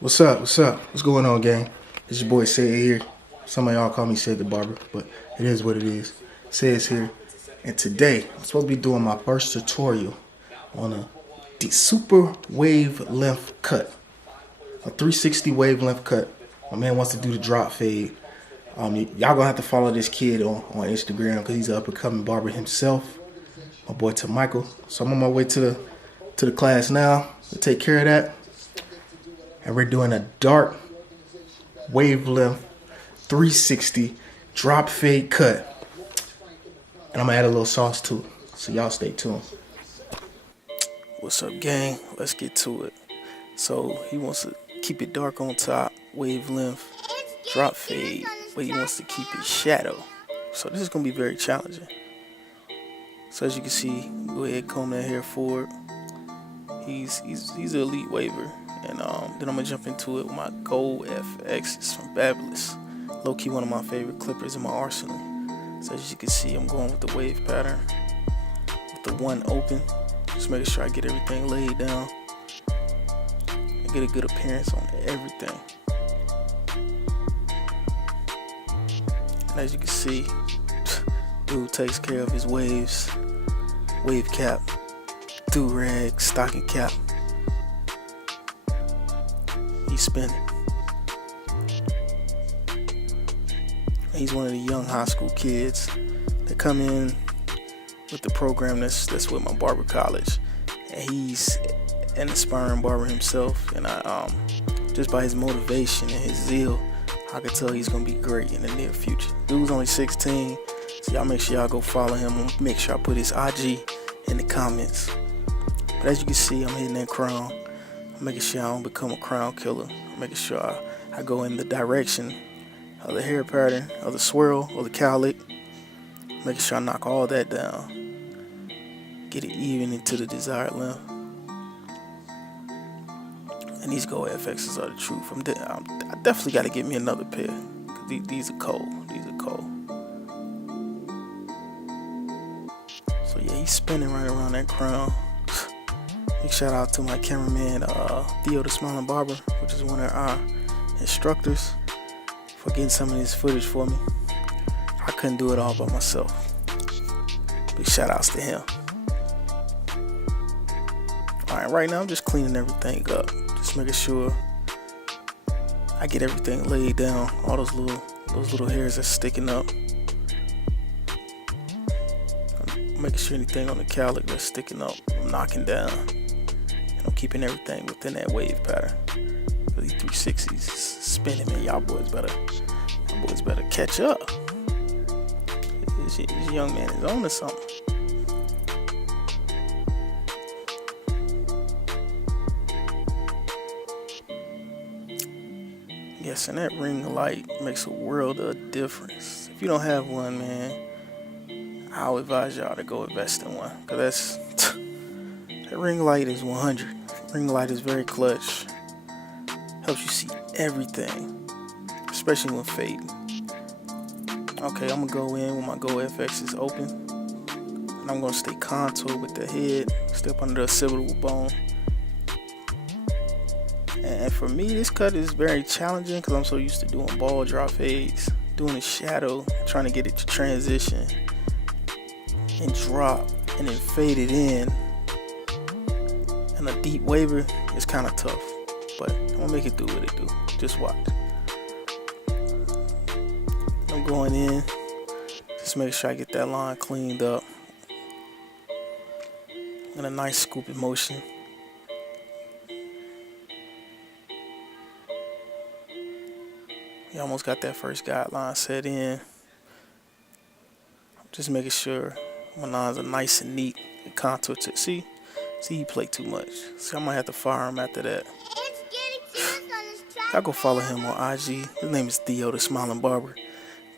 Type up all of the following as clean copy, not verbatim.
What's up? What's up? What's going on, gang? It's your boy Sid here. Some of y'all call me Sid the Barber, but it is what it is. Sid's here. And today, I'm supposed to be doing my first tutorial on a super wavelength cut. A 360 wavelength cut. My man wants to do the drop fade. Y'all gonna have to follow this kid on Instagram because he's an up and coming barber himself. My boy Michael. So I'm on my way to the class now to take care of that. And we're doing a dark wavelength 360 drop fade cut. And I'm gonna add a little sauce to it. So y'all stay tuned. What's up, gang? Let's get to it. So he wants to keep it dark on top, wavelength, drop fade, but he wants to keep it shadow. So this is gonna be very challenging. So as you can see, go ahead, comb that hair forward. He's an elite waver. And then I'm gonna jump into it with my Gold FXs from Babyliss. Low key one of my favorite clippers in my arsenal. So as you can see, I'm going with the wave pattern with the one open. Just making sure I get everything laid down and get a good appearance on everything. And as you can see, dude takes care of his waves, wave cap, do-rag, stocking cap. He's spinning. He's one of the young high school kids that come in with the program that's with my barber college, and he's an aspiring barber himself. And I just by his motivation and his zeal, I could tell he's gonna be great in the near future. Dude's only 16, so y'all make sure y'all go follow him. I'm gonna make sure I put his IG in the comments. But as you can see, I'm hitting that crown. I'm making sure I don't become a crown killer. I'm making sure I go in the direction of the hair pattern, of the swirl, or the cowlick. Making sure I knock all that down. Get it even into the desired length. And these Gold FXs are the truth. I definitely got to get me another pair. Cause these are cold. These are cold. So yeah, he's spinning right around that crown. Big shout out to my cameraman, Theo the Smiling Barber, which is one of our instructors, for getting some of this footage for me. I couldn't do it all by myself. Big shout outs to him. Alright, right now I'm just cleaning everything up. Just making sure I get everything laid down. All those little hairs that's sticking up. I'm making sure anything on the cowlick that's sticking up, I'm knocking down. I'm keeping everything within that wave pattern. For these 360s spinning, man. Y'all boys better catch up. This young man is on to something. Yes, and that ring light makes a world of difference. If you don't have one, man, I'll advise y'all to go invest in one. Cause that ring light is 100. Ring light is very clutch. Helps you see everything, especially when fading. Okay, I'm gonna go in with my Gold FXs open, and I'm gonna stay contoured with the head, step under the occipital bone. And for me, this cut is very challenging because I'm so used to doing ball drop fades, doing a shadow, trying to get it to transition and drop, and then fade it in. And a deep waver is kind of tough, but I'm gonna make it do what it do. Just watch. I'm going in, just make sure I get that line cleaned up, and a nice scooping motion. You almost got that first guideline set in. Just making sure my lines are nice and neat and contour to see he play too much. So I might have to fire him after that. Y'all go follow him on IG. His name is Theo the Smiling Barber.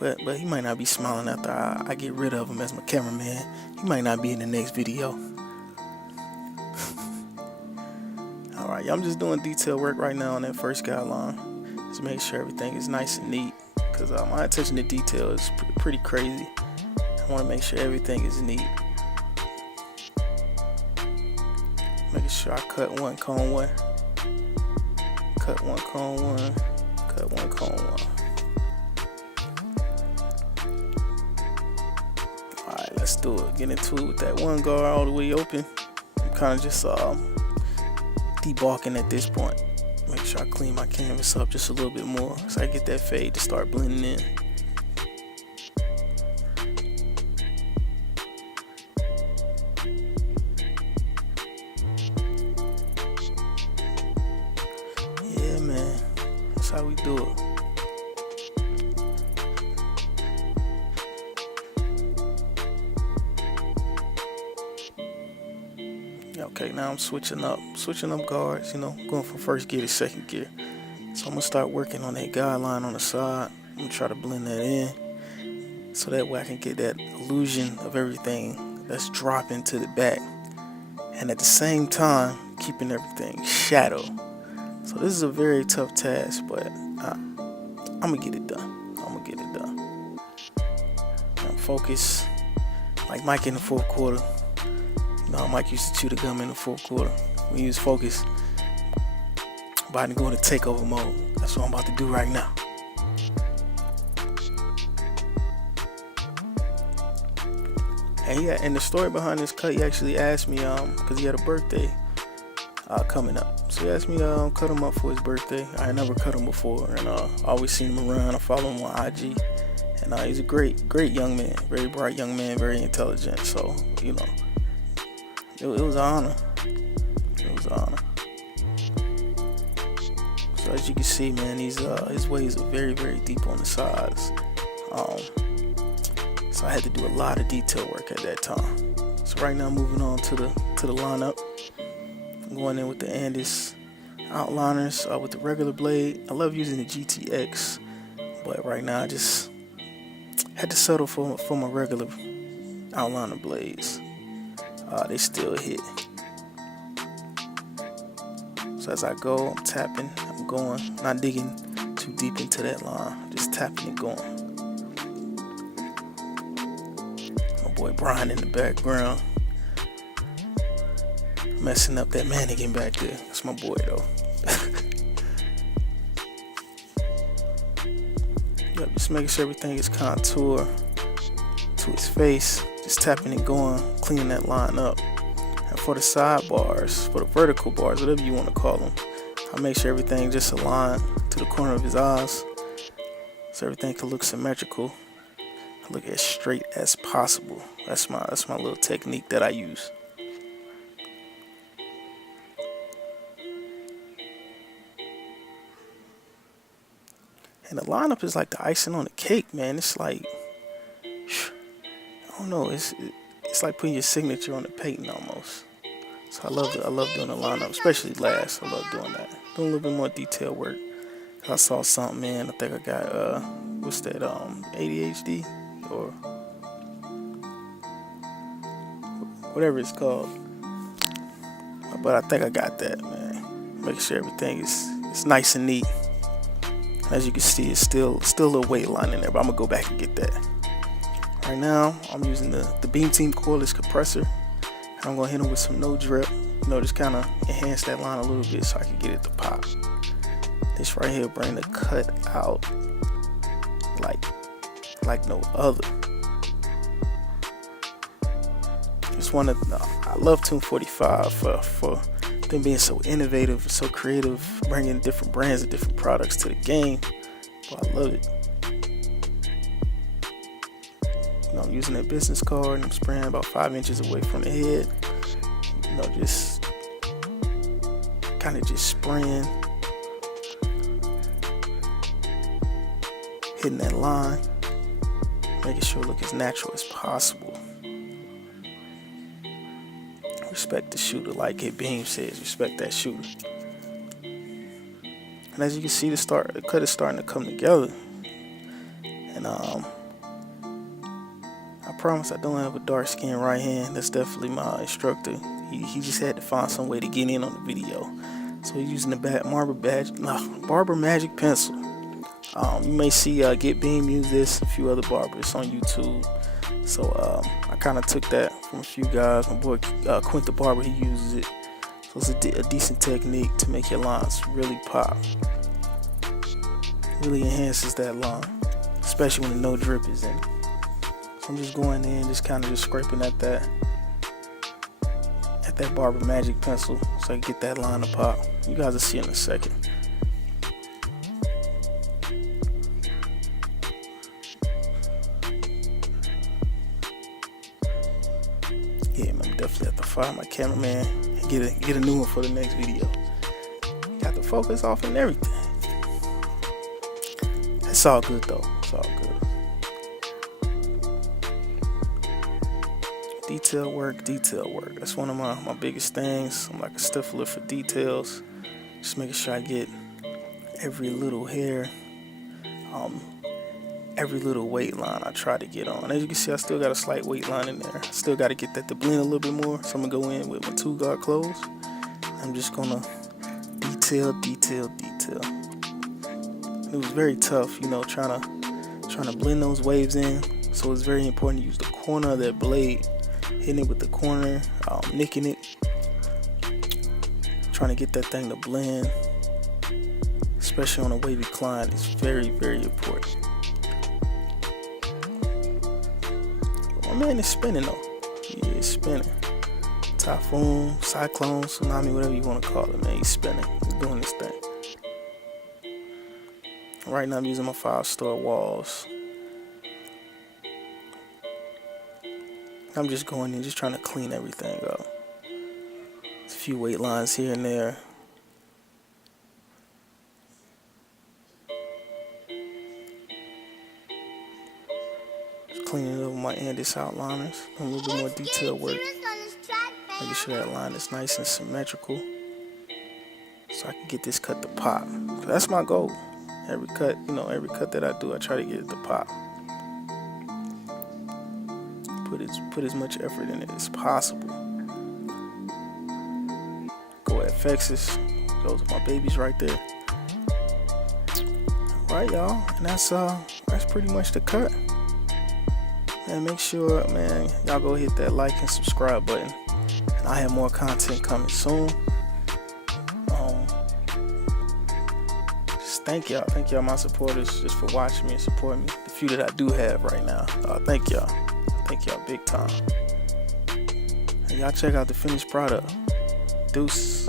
But he might not be smiling after I get rid of him as my cameraman. He might not be in the next video. Alright, I'm just doing detail work right now on that first guideline. Just make sure everything is nice and neat. Because my attention to detail is pretty crazy. I want to make sure everything is neat. Making sure I cut one, comb one. cut one, cone one, cut one, cone one. Alright, let's do it. Get into it with that one guard all the way open. I'm kind of just debarking at this point. Make sure I clean my canvas up just a little bit more so I get that fade to start blending in. Yeah, man, that's how we do it. Okay, now I'm switching up guards, going from first gear to second gear. So I'm gonna start working on that guideline on the side. I'm gonna try to blend that in so that way I can get that illusion of everything that's dropping to the back, and at the same time keeping everything shadow. So this is a very tough task, but I'm gonna get it done. I'm focused like Mike in the fourth quarter. Mike used to chew the gum in the fourth quarter. When he was focused, about to go into takeover mode. That's what I'm about to do right now. And the story behind this cut, he actually asked me, because he had a birthday coming up. So he asked me to cut him up for his birthday. I had never cut him before, and I always seen him around. I follow him on IG, and he's a great young man, very bright young man, very intelligent. So it was an honor. So as you can see, man, his waves are very, very deep on the sides. So I had to do a lot of detail work at that time. So right now, moving on to the lineup. I'm going in with the Andis outliners with the regular blade. I love using the GTX, but right now I just had to settle for my regular outliner blades. They still hit. So as I go, I'm tapping, I'm going, not digging too deep into that line, just tapping and going. My boy Brian in the background, messing up that mannequin back there. That's my boy though. Yep, just making sure everything is contour to his face. Just tapping and going, cleaning that line up. And for the sidebars, for the vertical bars, whatever you want to call them, I make sure everything just aligned to the corner of his eyes, so everything can look symmetrical, look as straight as possible. That's my little technique that I use. And the lineup is like the icing on the cake, man. It's like, I don't know, it's like putting your signature on the painting almost. So I love doing the lineup, especially last. I love doing that. Doing a little bit more detail work. I saw something, man. I think I got what's that? ADHD or whatever it's called. But I think I got that, man. Make sure everything is nice and neat. As you can see, it's still a little weight line in there, but I'm gonna go back and get that. Right now, I'm using the Beam Team cordless compressor, and I'm gonna hit them with some no drip. Just kind of enhance that line a little bit so I can get it to pop. This right here bring the cut out like no other. I love Tomb 45 for them being so innovative, so creative, bringing different brands and different products to the game. But I love it. I'm using that business card and I'm spraying about 5 inches away from the head. Just kind of just spraying, hitting that line, making sure it looks as natural as possible. Respect the shooter, like Hit Beam says, respect that shooter. And as you can see, the cut is starting to come together. And I promise I don't have a dark skin right hand. That's definitely my instructor. He just had to find some way to get in on the video. So he's using the Barber Magic pencil. You may see Get Beam use this, a few other barbers on YouTube. So I kind of took that from a few guys. My boy Quint the Barber, he uses it. So it's a decent technique to make your lines really pop. Really enhances that line, especially when the no drip is in. So I'm just going in, just kind of just scraping at that Barber Magic pencil so I can get that line to pop. You guys will see in a second. Yeah, man, definitely have to fire my cameraman and get a new one for the next video. Got the focus off and everything. It's all good though. It's all good. Detail work. That's one of my biggest things. I'm like a stiffler for details. Just making sure I get every little hair, every little weight line I try to get on. As you can see, I still got a slight weight line in there. I still got to get that to blend a little bit more. So I'm gonna go in with my 2-guard close. I'm just gonna detail. It was very tough, you know, trying to blend those waves in. So it's very important to use the corner of that blade, hitting it with the corner, nicking it, trying to get that thing to blend, especially on a wavy climb. It's very, very important. But my man is spinning though. Yeah, he's spinning. Typhoon, cyclone, tsunami, whatever you want to call it, man. He's spinning. He's doing this thing. Right now I'm using my 5-star walls. I'm just going in, just trying to clean everything up. There's a few weight lines here and there. Just cleaning it up with my Andis outliners. A little bit more detail work. Making sure that line is nice and symmetrical, so I can get this cut to pop. That's my goal. Every cut that I do, I try to get it to pop. Put as much effort in it as possible. Go FX's. Those are my babies right there. Alright, y'all, and that's pretty much the cut. And make sure, man, y'all go hit that like and subscribe button. And I have more content coming soon. Thank y'all my supporters, just for watching me and supporting me, the few that I do have right now. Thank y'all big time, and y'all check out the finished product. Deuce.